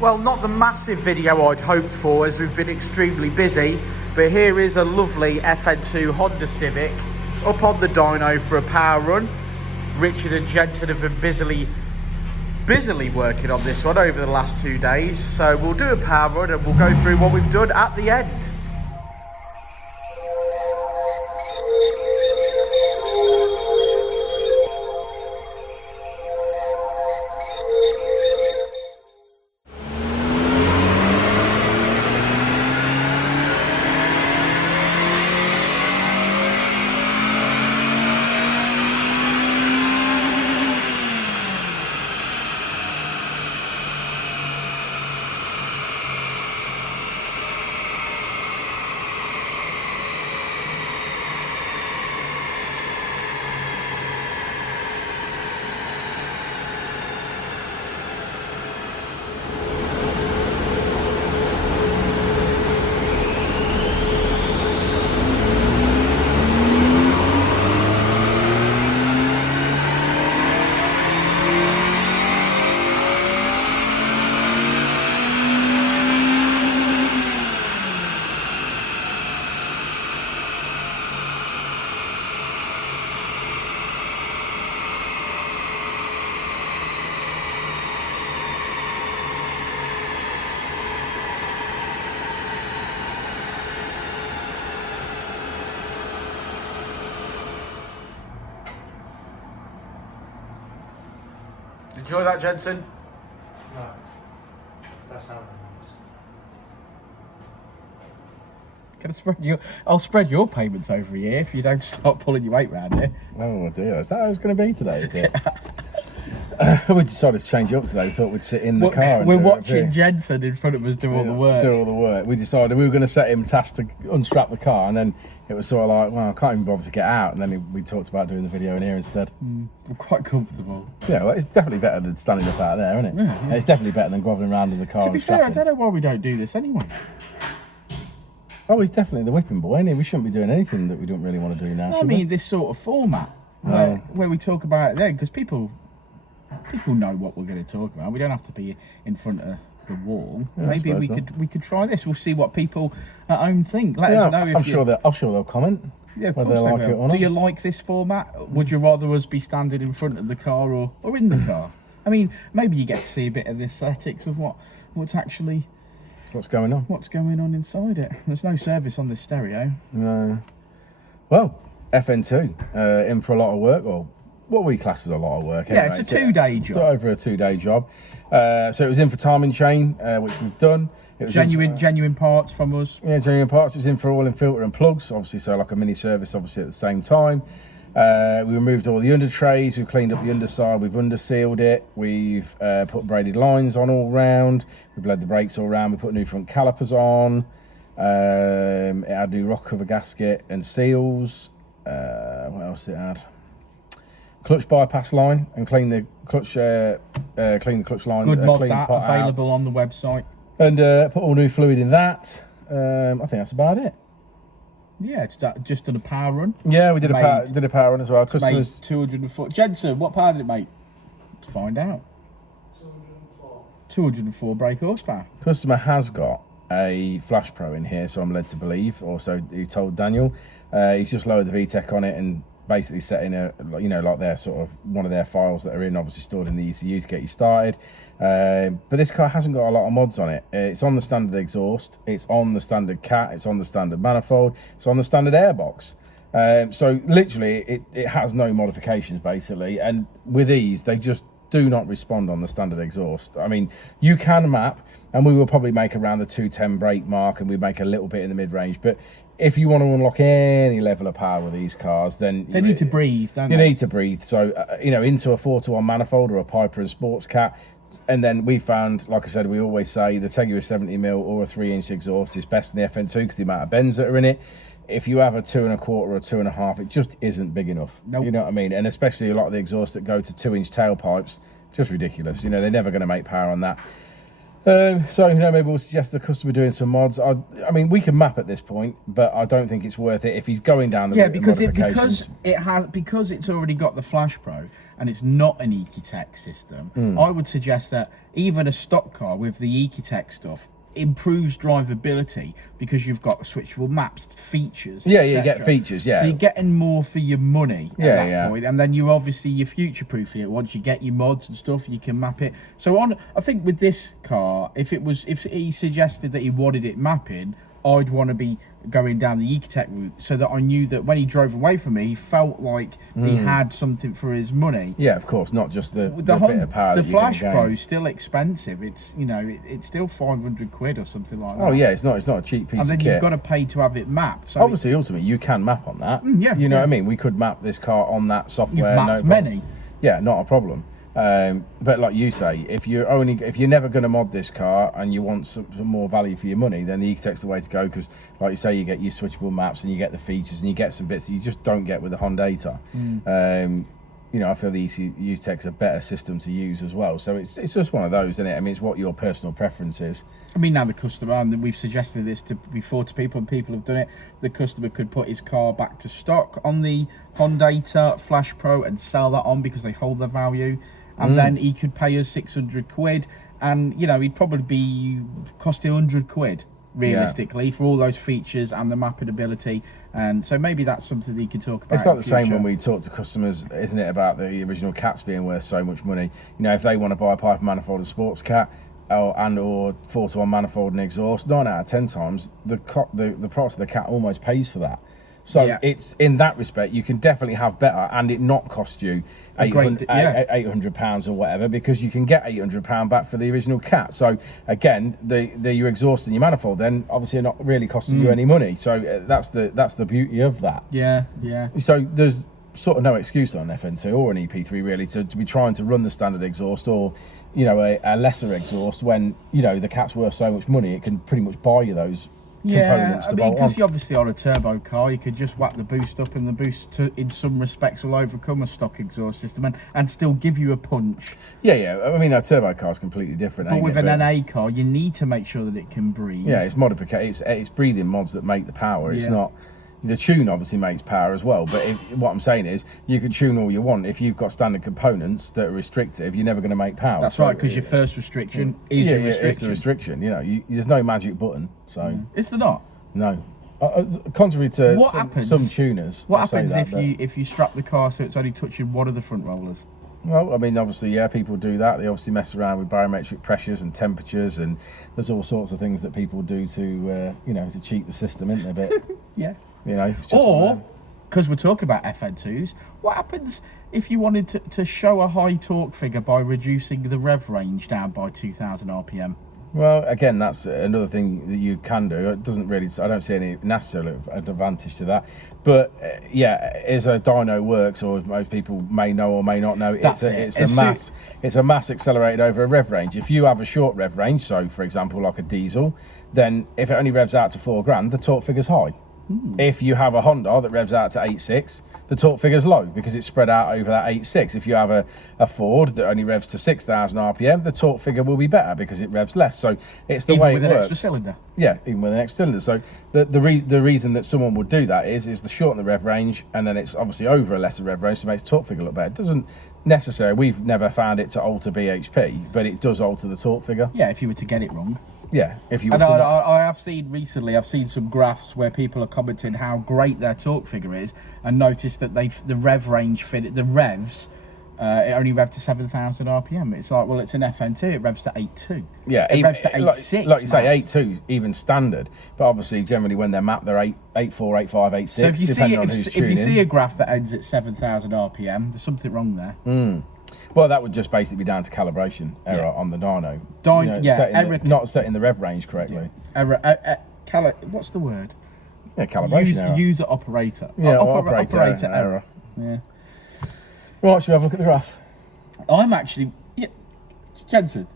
Well, not the massive video I'd hoped for, as we've been extremely busy, but here is a lovely FN2 Honda Civic up on the dyno for a power run. Richard and Jensen have been busily working on this one over the last 2 days, so we'll do a power run and we'll go through what we've done at the end. Enjoy that, Jensen? No, that's how it is. Can I spread you? I'll spread your payments over a year if you don't start pulling your weight round here. Oh dear, is that how it's going to be today, is it? We decided to change it up today. We thought we'd sit in the car. We're watching Jensen in front of us do all the work. Do all the work. We decided we were going to set him tasked to unstrap the car, and then it was sort of like, well, I can't even bother to get out. And then we talked about doing the video in here instead. We're quite comfortable. Yeah, well, it's definitely better than standing up out there, isn't it? Yeah. It's definitely better than grovelling around in the car. To be fair, I don't know why we don't do this anyway. Oh, he's definitely the whipping boy, isn't he? We shouldn't be doing anything that we don't really want to do now. I mean, this sort of format where we talk about it then, because people know what we're going to talk about. We don't have to be in front of the wall. Yeah, maybe we could try this. We'll see what people at home think. Let us know if I'm sure they'll comment. Yeah, of whether course they they like it will. or Do not. you like this format? Would you rather us be standing in front of the car or in the car? I mean, maybe you get to see a bit of the aesthetics of what's going on. What's going on inside it. There's no service on this stereo. No. Well, FN2 in for a lot of work, or what we class as a lot of work. Yeah, anyway. it's a 2-day job. It's over a 2-day job. So it was in for timing chain, which we've done. It was genuine parts from us. Yeah, genuine parts. It was in for oil and filter and plugs, obviously, so like a mini service, obviously, at the same time. We removed all the under trays, we've cleaned up the underside, we've under sealed it, we've put braided lines on all round, we bled the brakes all round, we put new front calipers on, it had new rock cover gasket and seals. What else did it had? Clutch bypass line, and clean the clutch line. Good mod clean that, pot available on the website. And put all new fluid in that. I think that's about it. Yeah, it's just done a power run. Yeah, we did a power run as well. Customers 204. Jensen, what power did it make? To find out. 204 brake horsepower. Customer has got a Flash Pro in here, so I'm led to believe. Also, he told Daniel he's just lowered the VTEC on it and basically set in a, like their sort of one of their files that are obviously stored in the ECU to get you started. But this car hasn't got a lot of mods on it. It's on the standard exhaust, it's on the standard cat, it's on the standard manifold, it's on the standard airbox. So literally it has no modifications basically, and with these they just do not respond on the standard exhaust. I mean, you can map, and we will probably make around the 210 brake mark, and we make a little bit in the mid-range, but if you want to unlock any level of power with these cars, then they need to breathe, don't they? You need to breathe. So, into a 4-to-1 manifold or a Piper and Sports Cat. And then we found, like I said, we always say the Teguis 70mm or a 3-inch exhaust is best in the FN2 because the amount of bends that are in it. If you have a 2.25 or a 2.5, it just isn't big enough. Nope. You know what I mean? And especially a lot of the exhausts that go to 2-inch tailpipes, just ridiculous. They're never going to make power on that. So, maybe we'll suggest the customer doing some mods. I mean, we can map at this point, but I don't think it's worth it if he's going down the route of modifications. because it's already got the Flash Pro and it's not an Ecutek system. I would suggest that even a stock car with the Ecutek stuff improves drivability because you've got switchable maps, features. Yeah, you get features. Yeah, so you're getting more for your money at that point, and then you're future proofing it. Once you get your mods and stuff, you can map it. So I think with this car, if he suggested that he wanted it mapping, I'd want to be going down the Ecutek route so that I knew that when he drove away from me, he felt like he had something for his money. Yeah, of course, not just the bit of power. The Flash Pro is still expensive. It's it's still 500 quid or something like that. Oh yeah, it's not a cheap piece of kit. And then you've got to pay to have it mapped. So obviously, ultimately, you can map on that. You know what I mean? We could map this car on that software. You've mapped many. Yeah, not a problem. But like you say, if you're never going to mod this car and you want some more value for your money, then the Ecutek's the way to go, because like you say, you get your switchable maps and you get the features and you get some bits that you just don't get with the Honda. I feel the Ecutek's a better system to use as well. So it's just one of those, isn't it? I mean, it's what your personal preference is. I mean, now the customer, and we've suggested this before to people, and people have done it. The customer could put his car back to stock on the Honda Flash Pro and sell that on because they hold their value. And then he could pay us 600 quid, and he'd probably be costing 100 quid realistically for all those features and the mapping ability. And so maybe that's something that you could talk about. It's like the same when we talk to customers, isn't it, about the original cats being worth so much money. If they want to buy a Piper manifold and sports cat, or 4-to-1 manifold and exhaust, 9 out of 10 times the price of the cat almost pays for that. So it's in that respect, you can definitely have better and it not cost you £800 or whatever, because you can get £800 back for the original cat. So again, your exhaust and your manifold then obviously are not really costing you any money. So that's the beauty of that. Yeah. So there's sort of no excuse on an FN2 or an EP3 really to be trying to run the standard exhaust or a lesser exhaust when the cat's worth so much money. It can pretty much buy you those. Yeah, I mean, because you're obviously on a turbo car, you could just whack the boost up, and the boost, in some respects, will overcome a stock exhaust system and still give you a punch. Yeah. I mean, a turbo car is completely different. But with an NA car, you need to make sure that it can breathe. Yeah, it's modification. It's breathing mods that make the power. It's not. The tune obviously makes power as well, but what I'm saying is you can tune all you want. If you've got standard components that are restrictive, you're never going to make power. That's right, because your first restriction is your restriction. It's the restriction. There's no magic button. So is there not? No. Contrary to some tuners. What happens if you strap the car so it's only touching one of the front rollers? Well, I mean, obviously, people do that. They obviously mess around with barometric pressures and temperatures, and there's all sorts of things that people do to, to cheat the system, isn't there? But yeah. Or, because we're talking about FN2s, what happens if you wanted to show a high torque figure by reducing the rev range down by 2,000 RPM? Well, again, that's another thing that you can do. It doesn't really, I don't see any necessarily advantage to that. But as a dyno works, or as most people may know or may not know, it's a mass accelerated over a rev range. If you have a short rev range, so for example, like a diesel, then if it only revs out to 4 grand, the torque figure's high. If you have a Honda that revs out to 8.6, the torque figure's low because it's spread out over that 8.6. If you have a Ford that only revs to 6,000 RPM, the torque figure will be better because it revs less. So it's the way it works. Even with an extra cylinder? Yeah, even with an extra cylinder. So the reason that someone would do that is the shorten the rev range, and then it's obviously over a lesser rev range to make the torque figure look better. It doesn't necessarily, we've never found it to alter BHP, but it does alter the torque figure. Yeah, if you were to get it wrong. Yeah, if you. And I have seen recently. I've seen some graphs where people are commenting how great their torque figure is, and noticed that the rev range fitted the revs. It only revs to 7,000 RPM. It's like, well, it's an FN2. It revs to 8.2. Yeah, it revs to 8.6. Like you say, 8.2 even standard. But obviously, generally when they're mapped, they're 8.4, 8.5, 8.6. So if you see a graph that ends at 7,000 RPM, there's something wrong there. Well, that would just basically be down to calibration error on the dyno. Not setting the rev range correctly. Yeah. What's the word? Yeah, calibration error. User operator. Yeah, operator error. Yeah. Right, should we have a look at the graph? I'm actually... Yeah, Jensen,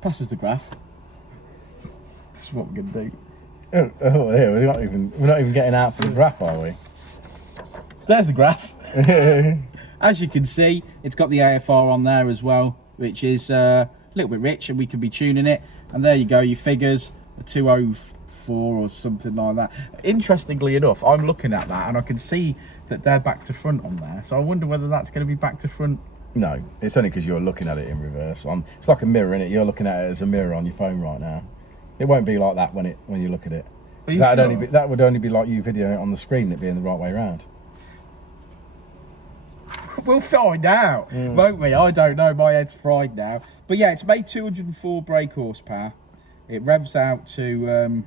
pass us the graph. This is what we're going to do. Oh, yeah, we're not even getting out for the graph, are we? There's the graph. As you can see, it's got the AFR on there as well, which is a little bit rich, and we could be tuning it. And there you go, your figures, a 204 or something like that. Interestingly enough, I'm looking at that and I can see that they're back to front on there. So I wonder whether that's going to be back to front. No, it's only because you're looking at it in reverse. It's like a mirror, innit? You're looking at it as a mirror on your phone right now. It won't be like that when you look at it. That would only be like you videoing it on the screen, it being the right way around. We'll find out, won't we? I don't know. My head's fried now. But yeah, it's made 204 brake horsepower. It revs out to.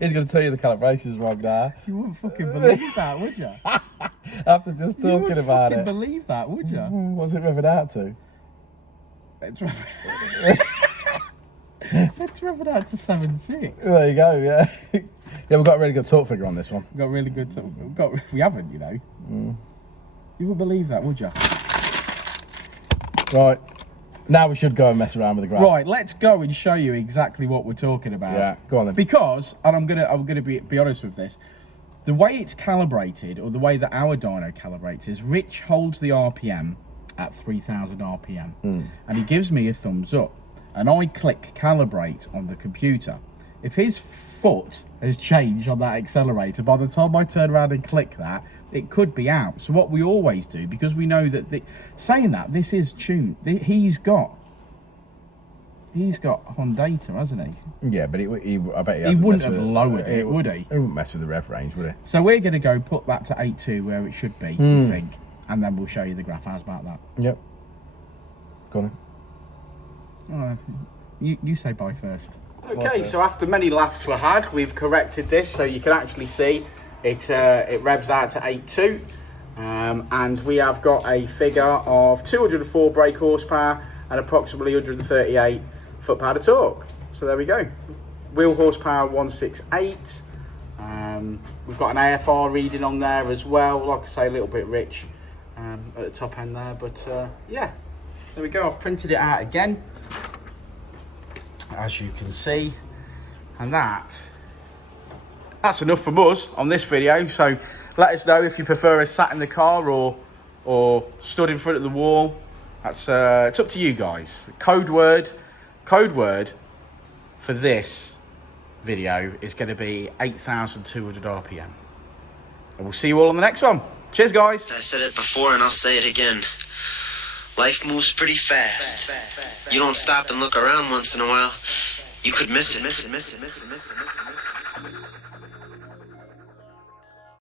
He's going to tell you the calibration's wrong now. You wouldn't fucking believe that, would you? After just talking about it. You wouldn't fucking believe that, would you? What's it revving out to? It's revving out to 7.6. There you go, yeah. Yeah, we've got a really good torque figure on this one. We've got really good. We haven't, you know. You wouldn't believe that, would you? Right. Now we should go and mess around with the graph. Right, let's go and show you exactly what we're talking about. Yeah, go on then. Because, and I'm gonna be honest with this, the way it's calibrated, or the way that our dyno calibrates, is Rich holds the RPM at 3,000 RPM, and he gives me a thumbs up, and I click calibrate on the computer. If his foot has changed on that accelerator, by the time I turn around and click that, it could be out. So what we always do, because we know that saying that this is tuned, he's got Honda, hasn't he? Yeah, but I bet he wouldn't have lowered it, would he? He wouldn't mess with the rev range, would he? So we're going to go put that to 8.2 where it should be, we think, and then we'll show you the graph. How's about that? Yep. Go on. You say bye first. Okay, so after many laughs were had, we've corrected this so you can actually see it revs out to 8.2, and we have got a figure of 204 brake horsepower and approximately 138 foot-power of torque. So there we go. Wheel horsepower 168. We've got an AFR reading on there as well. Like I say, a little bit rich at the top end there, but yeah, there we go. I've printed it out again, as you can see, and that's enough from us on this video. So let us know if you prefer us sat in the car or stood in front of the wall. That's it's up to you guys. Code word for this video is going to be 8,200 RPM, and we'll see you all on the next one. Cheers, guys. I said it before and I'll say it again. Life moves pretty fast. You don't stop and look around once in a while, you could miss it.